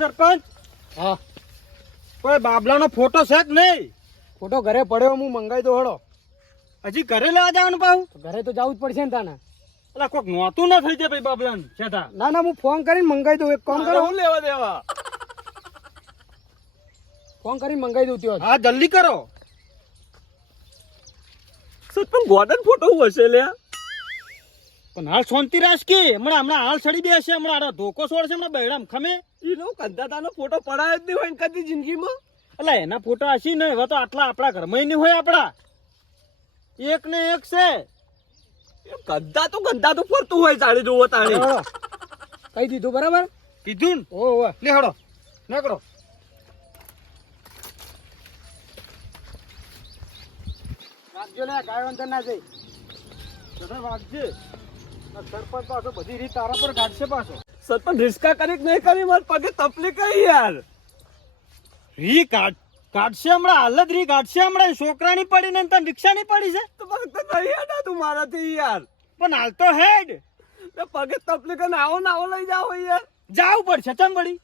સરપંચ હા કોઈ બાબલાનો ફોટો છે કે નહીં? ફોટો ઘરે પડ્યો, હું મંગાવી દો હળો. હજી ઘરે લેવા જવાનું પાછું? ઘરે તો જવું જ પડશે ને તાને. એટલે કોક નોતું ના થઈ જાય ભાઈ બાબલાને છેટા. ના ના, હું ફોન કરીને મંગાવી દઉં. એક કામ કરો, હું લેવા દેવા ફોન કરીને મંગાવી દઉં ત્યાં. હા જલ્દી કરો. સરપંચ ગોડન ફોટો હશે લ્યા. પણ હાલ શાંતિ રાખ કે હમણાં હાલ સડી બેસે, હમણાં ધોકો છોડશે, હમણાં બૈરામ ખમે. ઈ નો કંદાતાનો ફોટો પડાયો જ નહીં હોય ને કદી જિંદગીમાં. એટલે એના ફોટો હસી નહીં હવે તો આટલા આપણા ઘરમાં નહીં હોય. આપડા એક ને એક છે. ગંદા તો ફરતું હોય તાળી જોવો તાળી. કહી દીધું બરાબર? કીધું ને? ઓહો લે હડો નીકળો. રાખજો લે, ગાય અંદર ના જઈ. બધા વાગજે. સરપંચ પાછો બધી રીત તારા પર કાઢશે પાછો. સરપંચ રિસ્કા કરી કે નહીં કરી, મારા પગે તકલીફ કઈ યાર. રી કાઢશે હમણાં, હાલ જ રી કાઢશે હમણાં. છોકરાની પડી ને તને રિક્ષાની પડી છે. તો પગ તો નહીં હેડા તું મારાથી યાર. પણ હાલ તો હેડ પગે તકલીફ ને આવો લઈ જાઓ યાર. જાવું પડશે. ચમ વળી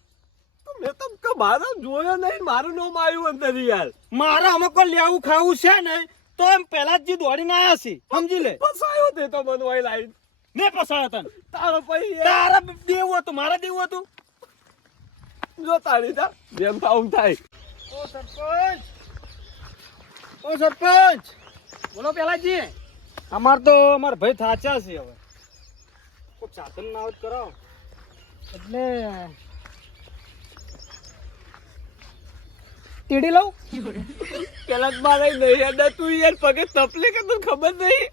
તો મેં તો મારા જોયો નહીં, મારું નામ આવ્યું અંદર યાર. મારા અમે કોઈ લેવું ખાવું છે ને તો એમ પેલા જ દોડીને આયા છે. સમજી લે. ફસાયો તે તો મને ઓય લાઈન. મેં ફસાયો તને. તારો પૈ તારા દેવું હતું, મારા દેવું હતું. જો તાળી તા જેમ થાવું થાય. ઓ સરપંચ, ઓ સરપંચ, બોલો પેલાજી. અમાર તો અમારા ભાઈ થાચા છે. હવે કોઈ સાધન ના આવત કરાવો. એટલે તીડી લઉં? પેલા જ મારે નહીં હેડા તું યાર. પગે તકલીફ તને ખબર નહીં.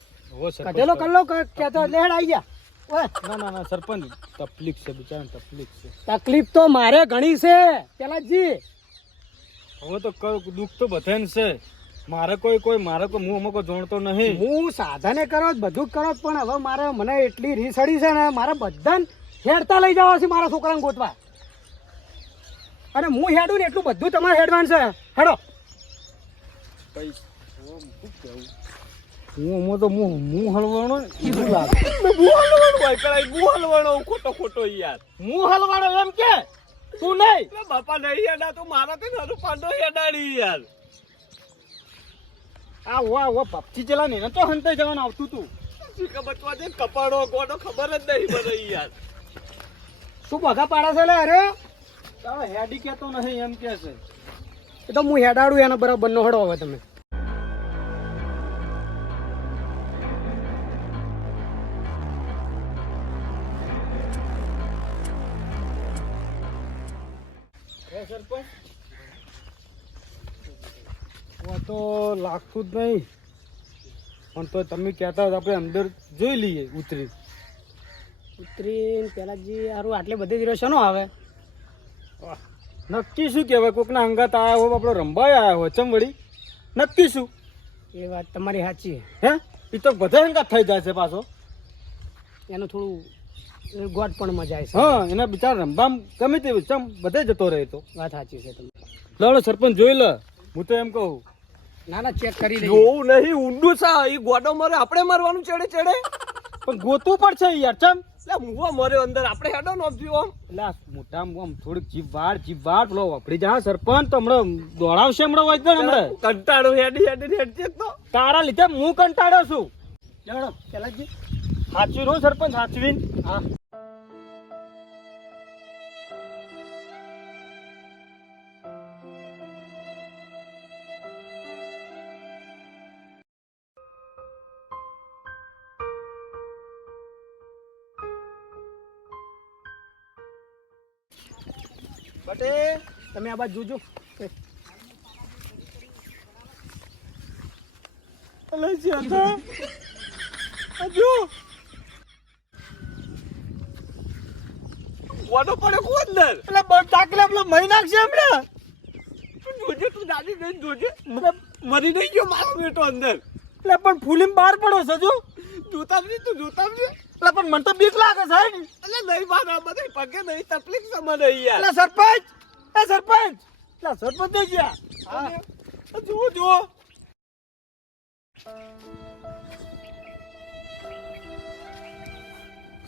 કઢેલો કલ્લો કહેતો એટલે હેડ આવી ગયા. ઓય ના સરપંચ તકલીફ છે, બિચારા તકલીફ છે. તકલીફ તો મારે ઘણી છે પેલાજી. હવે તો દુઃખ તો બધાને છે. મારે કોઈ હું અમે કોઈ જોણતો નહીં. હું સાધને કરો બધું જ કરો, પણ હવે મારે મને એટલી રીસડી છે ને, મારે બધાને હેડતા લઈ જવા છે મારા છોકરાને ગોતવા. અને હું હેડું ને એટલું બધું તમારે હેડવાનું છે. હેડો. હું હલવાણો એવું લાગે. ખોટો યાર. હું હલવાણો એમ કે તું નહીં. બાપા નહીં હેડા તું મારા થી નાનું પાંડો હેડાડી યાર. આ પક્ષી ચલા ને તો હંતાઈ જવાનું આવતું તું. બચવા છે કપાડો ગોડો ખબર જ નહીં મને યાર. શું ભગા પાડે છે લે? અરે તારો હેડી કેતો નહીં એમ કે છે. એ તો હું હેડાડું એનો બરાબર નો હડો. હવે તમે સરપંચ તો લાગતું જ નહીં, પણ તો તમે કહેતા હોય આપણે અંદર જોઈ લઈએ. ઉતરીને પેલાજી હારું આટલે બધી જ રહેશે નો આવે. નક્કી શું કહેવાય? કોકના અંગાત આવ્યા હોય, આપણો રંભાઈ આવ્યા હોય. ચમ વળી નક્કી શું? એ વાત તમારી સાચી. હે એ તો બધા અંગાત થઈ જાય છે પાછો. એનું થોડું ગોટ પણ મજા આવે છે. હા એના બિચારા રંભામ ગમે તે ચમ બધે જતો રહે. તો વાત સાચી છે તમે. લડો સરપંચ જોઈ લે. હું તો એમ કહું ના ના ચેક કરી લઈએ. જોવું નહીં ઊંડું છે. એ ગોડો મરે આપણે મરવાનું ચડે પણ ગોતવું પડશે યાર. ચમ એટલે મુવા મર્યો અંદર આપણે હેડો નો જીવો. એટલે આ મોટા આમ થોડીક જીભ વાળ પેલો વાપરી જા સરપંચ. તો હમણાં દોડાવશે હમણાં વાંચતો ને હમણાં. કંટાળો હેડી હેડજે તો. તારા લીધે હું કંટાળ્યો છું. લડો પેલાજી. સાચવી રહું સરપંચ, સાચવીને. હા બટે તમે આ બાજુ જોજો. ગોડો પડે કો અંદર. એટલે ટાકલે પેલો મહી નાખશે હમણાં. તું જોજે, તું દાદી નહીં જોજે. મરી નહીં ગયો મારો બેટો અંદર. એટલે પણ ફૂલીમ બહાર પડો છે જો. જોતા જ નહીં તું જોતા જ નહીં. એટલે પણ મને તો બીક લાગે છે. એટલે નહીં મારા બધા પગે નહીં તકલીફ છે મને યાર. એટલે સરપંચ, સરપંચ થઈ ગયા. હા જુઓ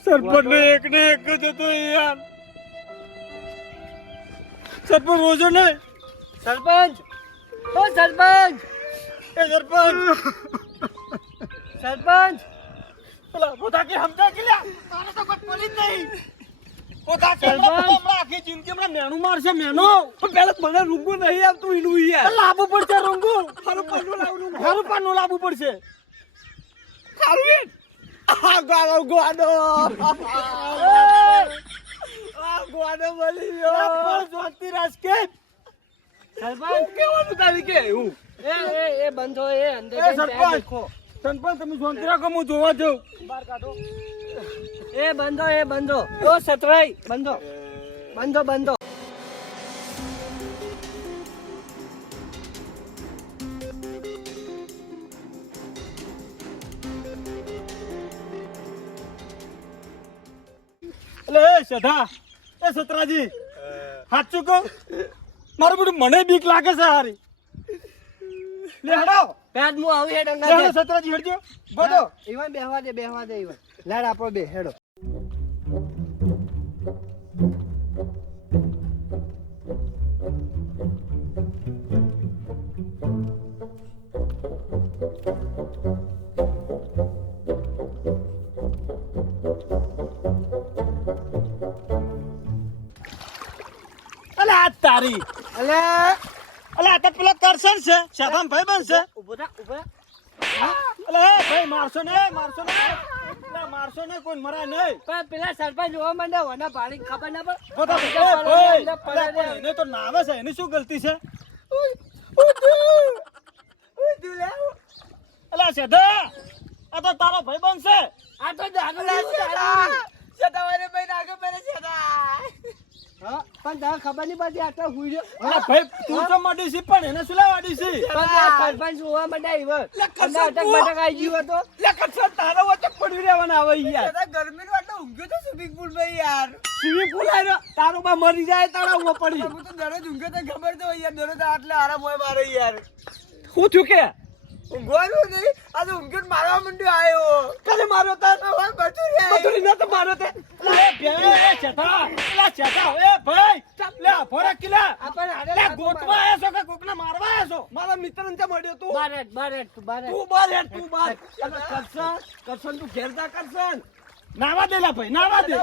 સરપંચ ને એક જ હતો યાર. સરપંચ રોજો નહીં. સરપંચ ઓ સરપંચ એ સરપંચ સરપંચ પેલા પોતા કે સમજા કે લ્યા તારે તો કોઈ પડી જ નહીં. પોતા કે સરપંચ. હમણાં આખી જિંદગી હમણાં મેણું મારશે મેણું. પેલા મને રૂંગું નહીં આવતું એનું યાર લાવવું પડશે રૂંગુ. હારું પાનું લાવવું ખારું પાનું લાવવું પડશે. હારું આ ગાળો ગોડો આ ગોડો મળી ગયો પણ જોતી રાજકે સરપંચ કેવાનું તારી કે હું એ બંધો એ અંદર એ સરપંચ સરપંચ તમે શાંતિ રાખો હું જોવા જાઉં. બહાર કાઢો એ બંધો ઓ સતરાઈ બંધો એટલે એ સધા એ સતરાજી સાચું કહું મારું બધું મને બીક લાગે છે હારી. લે હડો પેટ મુ આવી હેડ લે અંગા હડો સતરાજી હેડજો ગોતો. ઈવન બેહવા દે ઈવન લાડ આપણો બે હેડો અલે આ તારી અલે અલે આ તો પેલો કરશન છે શાદામ ભાઈ બનશે. ઉભો થા અલે એ ભાઈ મારશો ને મારશો ને કોઈ મરા નહીં. પણ પેલા સરપંચ જોવા માંડે વના પાણી ખબર ના પડે ગોતો. એ પડે, ભાઈ અંદર પડે, અલે પણ એને તો નાવે છે એની શું ગલતી છે. અલે સધા આ તો તારો ભાઈ બનશે. આ તો દારૂ હા પણ તને ખબર નહીં પડતી આટલા હુઈ રહ્યો અલે ભાઈ તું તો માડી છે પણ એને શું લેવાડી છે. પણ આ સરપંચ જોવા માંડે ઈવન અંદર અટક બટક આવી ગયો હતો તારો વચ્ચે પડી રહેવાના આવે યાર. ગરમી વાટો ઊંઘ્યો તો સ્વિમિંગ પુલ માં યાર સ્વિમિંગ પુલ આવ્યો તારો બા મરી જાય તારા ઉપર પડી હું તો દરરોજ ઊંઘ્યો તો ખબર તો યાર દરરોજ આટલે આરામ હોય મારે યાર શું થયું કે ઊંઘવાનું નહીં આ તો ઊંઘ્યો ને મારવા માંડ્યો આવ્યો કને માર્યો તાર બધું ના તો મારો તે અલે એ ભાઈ એ છેઠા અલે છેઠા એ ભાઈ લે ફોરા કિલા આપણે લે ગોતવા આયા છો કે કોકને મારવા આયા છો. મારા મિત્રને ત્યાં મળ્યો તું બારે તું બારે તું બાર હેડ તું બાર. કરશન તું ઘેરતા કરશન નાવા દે લા ભાઈ નાવા દે.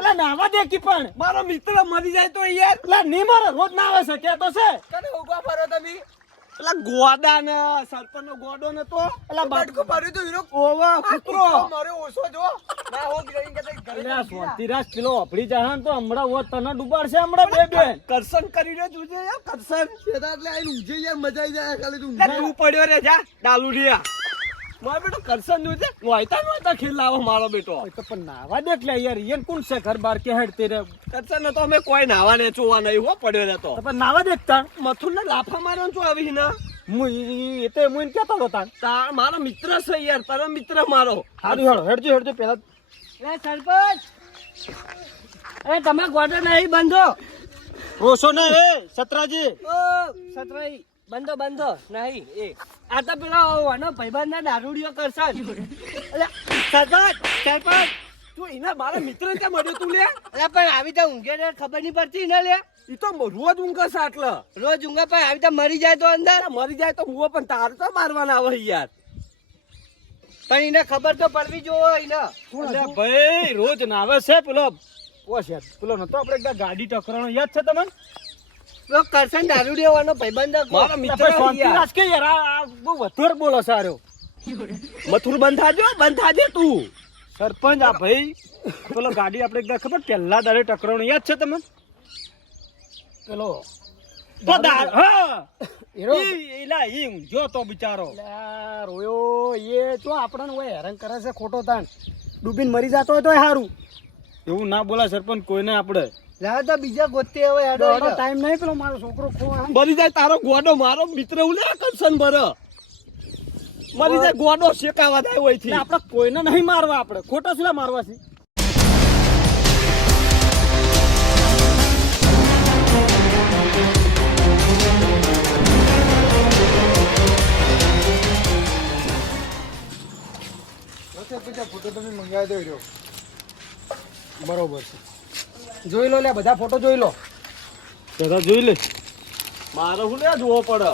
અલે નાવા દે કી પણ મારો મિત્ર મરી જાય તો યાર અલે ની મારે રોજ નાવે છે કે તો છે. કને ઉભા ફરો તમે પેલા ગોડા ને સરપંચ નો ગોડો ને તો અલા બાટકો ભર્યું તો હીરો ઓવા કૂતરો મારે ઓછો જો ના હો ગઈ કે અલે આ સ્વાતિરાજ પેલો અપડી જહાન તો હમણાં હોત તને ડૂબાડશે હમણાં બે બેન. કરશન કરી રહ્યો તું યાર કરશન એટલે આઈને ઊંઘે યાર મજા આવી જાય ખાલી તું તું પડ્યો રે જા ડાલુડિયા મારો બેટો કરશન નું છે નોયતા ખેલ લાવો મારો બેટો તો પણ નાવા દે એટલે યાર ઈયન કોણ છે ઘર બાર કે હેડ તેરે કરશન ને તો અમે કોઈ નાવા ને ચોવા નહીં હો પડ્યો રે તો તો પણ નાવા દે તાણ મથુર ને લાફા મારવાનું છું આવી ને હું એ તો મુઈન કેતો હતો તાણ. તાર મારો મિત્ર છે યાર તારો મિત્ર મારો હારું હેડજો હેડજો પેલા એ સરપંચ એ તમે ગોડો નહીં બંધો રોશો ને એ સતરાજી ઓ સતરાઈ બંધો નહીં એ આ તો પેલો વાનો ભાઈબંધ ના દારૂડિયો કરશે એટલે સરપંચ તું એના મારા મિત્ર ને ત્યાં મળ્યો તું લે એટલે પણ આવી તો ઊંઘે ને ખબર નહીં પડતી ને લે ઈ તો રોજ ઊંઘે છે આટલે રોજ ઊંઘે પણ આવી તો મરી જાય તો અંદર મરી જાય તો હું પણ તારે તો મારવાના આવે યાર પણ એને ખબર તો પડવી જોઈએ એને અલે ભાઈ રોજ નાવે છે પેલો ઓશ યાર પેલો નતો આપણે એકદા ગાડી ટકરાણો યાદ છે તમને. તો કરશન દારૂડિયો વાનો ભાઈબંધ મારો મિત્ર શાંતિરાજ કે યાર આ બહુ વધોર બોલો સારો. મથુર બંધ થાજે તું સરપંચ આ ભાઈ પેલો ગાડી આપણે એકદા ખબર પહેલા દાડે ટકરાણો યાદ છે તમને પેલો હા હીરો એલા ઈ ઊંઘ્યો તો બિચારો. લા, રોયો એ જો આપણને ઓય હેરાન કરે છે ખોટો તાણ ડૂબીને મરી જતો હોય તોય સારું. એવું ના બોલા સરપંચ કોઈને આપણે લાવ તો બીજા ગોતે હવે દોડો ટાઈમ નહીં પેલો મારો છોકરો ખોવા મરી જાય તારો ગોડો મારો મિત્ર ઉલે કરશન ભર મરી જાય ગોડો શેકાવા થાય હોય થી આપણે કોઈને નહીં મારવા આપણે ખોટા સુલા મારવા છે. ફોટો તમે મંગાવી દો રહ્યો બરોબર છે જોઈ લો લે બધા ફોટો જોઈ લો જરા જોઈ લે. મારે શું લે જોવો પડે.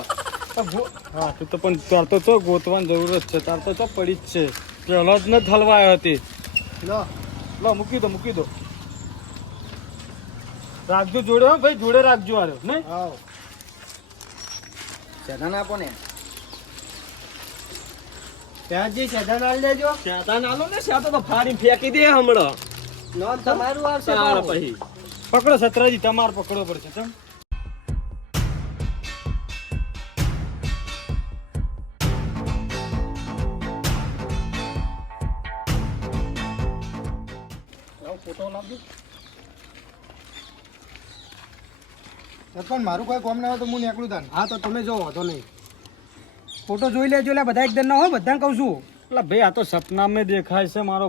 હા તો પણ તાર તો ચો ગોતવાની જરૂર જ છે. તાર તો ચો પડી જ છે. પેલો જ ન થલવાયો હતી. લો મૂકી દો. રાખજો જોડે હો ભાઈ, જોડે રાખજો આરે નહીં. હા સેધાન આપો ને ત્યાંજી સેધાન આલી દેજો. શેતાન આલો ને શેતો તો ફાડી ફેંકી દે હમણાં. નોન તમારું આવશે તારે પાછું. પછી પકડો સતરાજી, તમારે પકડવો પડશે. ચમ ફોટો લાવજો. પણ મારું કોઈ કોમ ના હોય તો હું નીકળું તાન. હા તો તમે જો વાંધો નહીં. ફોટો જોઈ લેજો. એટલે બધા એકદમ ના હોય, બધાને કહું છું. એટલે ભાઈ આ તો સપનામાં દેખાય છે મારો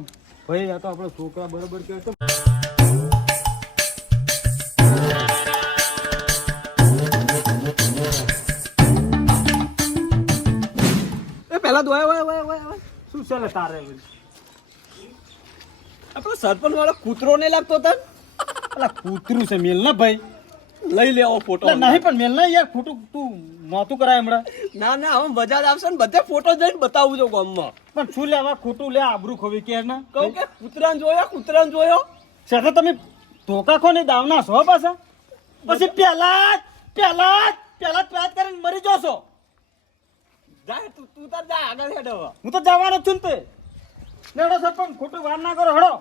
ભાઈ. આ તો આપણો છોકરા બરોબર કહે તો એ પેલા દોય શું ચાલે તારે? આપણો સરપંચ વાળો કૂતરો ને લાગતો તન. એટલે કૂતરું છે મેલ ના ભાઈ. લઈ લેવો ફોટો. એટલે નહીં પણ મેલ ના યાર, ખોટું તું નહોતું કરાય હમણાં. ના હવે બજાર આવશે ને બધે ફોટો જઈને બતાવું છું ગામમાં. પણ શું લેવા ખોટું લે આબરૂ ખોવી કે ના કહું કે કૂતરાને જોયો. સાથે તમે ધોકા ખો ને દાવના છો પાછા. પછી પેલા જ કરીને મરી જશો. જા તું તાર જા આગળ હેડ હવે. હું તો જવાનો જ છું ને તે. લેવડો સરપંચ, ખોટું વાર ના કરો, હળો.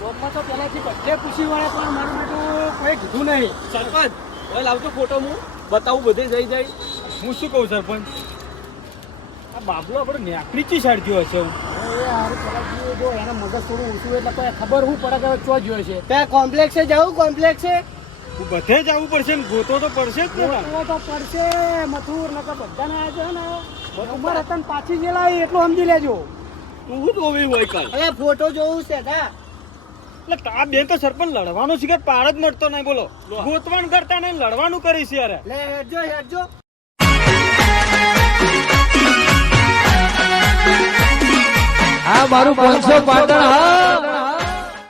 ગામમાં તો પહેલાથી બધે પૂછી વળે પણ મારું બધું કોઈ કીધું નહીં. સરપંચ ઓય લાવજો ફોટો હું બતાવું બધે જઈ જાય. હું શું કહું સરપંચ, આ બાબલો આપણે નેકડી ચી સાઈડ ગયો હશે. એ હારું પેલા જો એના મગજ થોડું ઓછું એટલે કોઈ ખબર હું પડે કે ચો ગયો છે. ત્યાં કોમ્પ્લેક્સે જવું કોમ્પ્લેક્સે તું બધે જ આવવું પડશે ને, ગોતો તો પડશે જ ને. તો પડશે મથુર નકર બધાને આ છે ને ઉંમર હતા ને પાછી ગયેલા એટલું સમજી લેજો. તું જોવી હોય કાલ. અરે ફોટો જોવું છે તા. એટલે તા બેન તો સરપંચ લડવાનું છે કે પાર જ મળતો નહીં. બોલો ગોતવાન કરતા નહીં, લડવાનું કરીશ યાર. લે હેડજો. આ મારું 500 પાટણ હા.